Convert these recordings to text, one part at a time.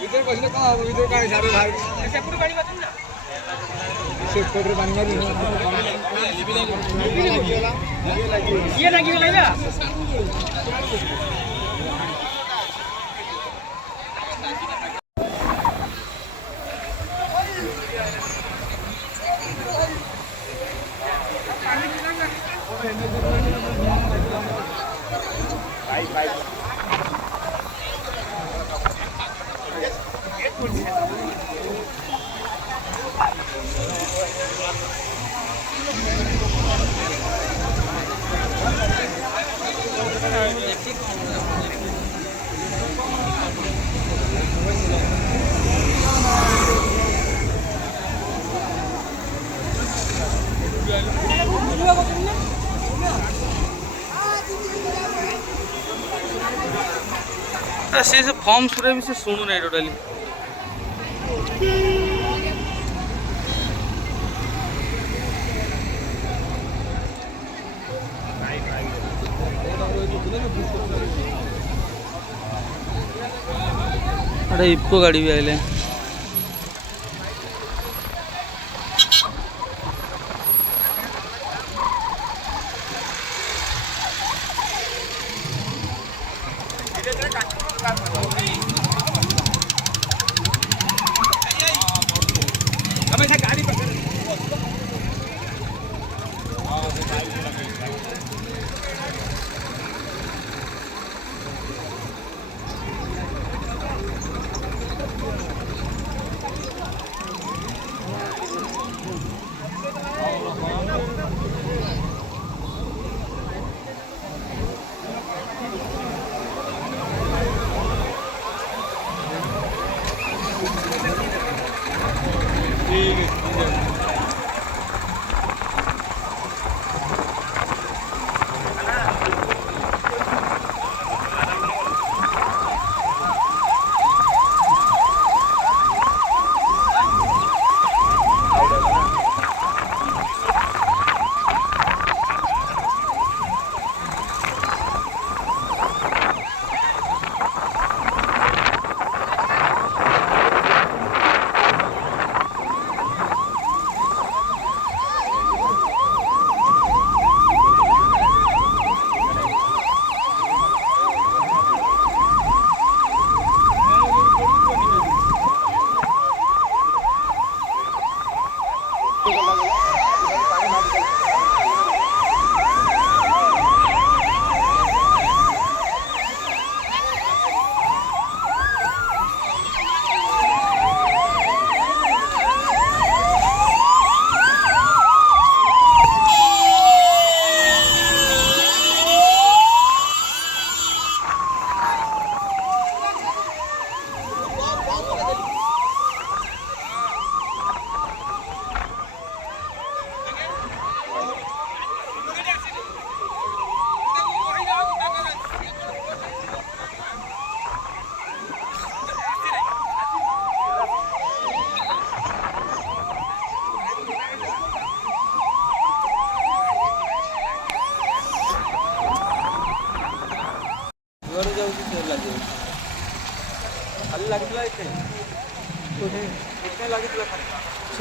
इधर बसले कहाँ अब इधर कहाँ इशारे भाई ऐसे पूरी गाड़ी बचन ना इसे कोडर पानी मारी ये लगी वाला से फॉर्म सुरे भी से शुणु ना टोटाली अरे इप्को गाड़ी भी आइले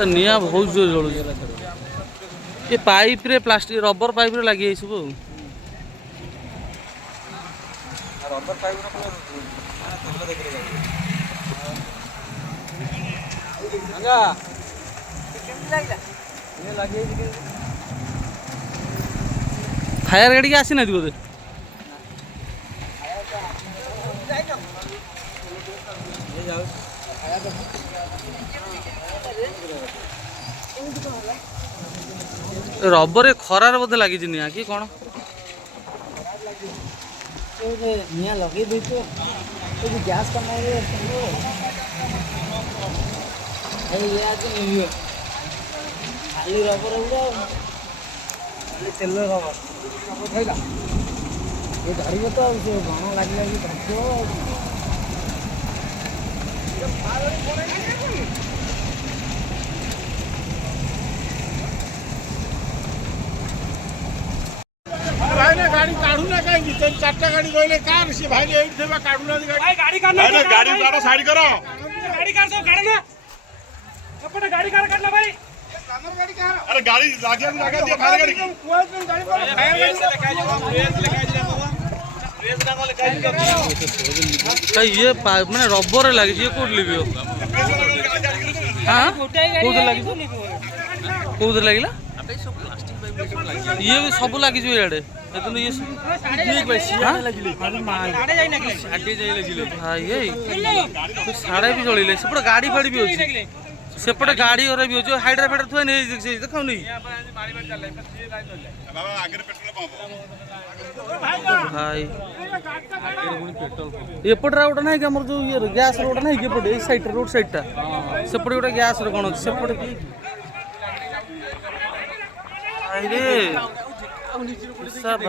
निआ बहुत जोर जलू ये पाइप रे प्लास्टिक रबर पाइप रे लगी सब रबर पाइप फायर गाड़ी आसी ना बोधे रबर खरार बोधे लगी निआ कि कौन निया लगे दी तो गैस कम ये आज नहीं ଏଇ ରବର ଗୁଡ଼ା ତେଲ ରବର ଖାଇଲା ଏ ଧରିବ ତ ଆଉ ସେ ବାଣ ଲାଗି ଲାଗି ଧରିବ ଆଉ। गाड़ी काढूना कहीं चार्टा गाड़ी कहले कार से भाई एट थे काढूना गाड़ी गाड़ी गाड़ी साइड करो गाड़ी कार सब गाड़ी ना अपने गाड़ी कार काटना भाई अरे गाड़ी लागे लगा दिया फायर गाड़ी ये मैंने रबर लगी ये कोड लिबी हाँ कोड लगी कोड लगिला ये भी सब लगी जो याडे एतन ये हां ये तो साड़े भी जळिले सेपट गाड़ी फाड़ी भी होची सेपट गाड़ी और भी होची हाइड्रा फेडर थुए नै देखौ नै बाबा आगे पेट्रोल पंप भाई एपट रोड नहीं कि हमर जो ये गैस रोड नहीं कि पड़े साइड रोड साइड ता सेपट गोटा गैस रो कोन सेपट की अरे सब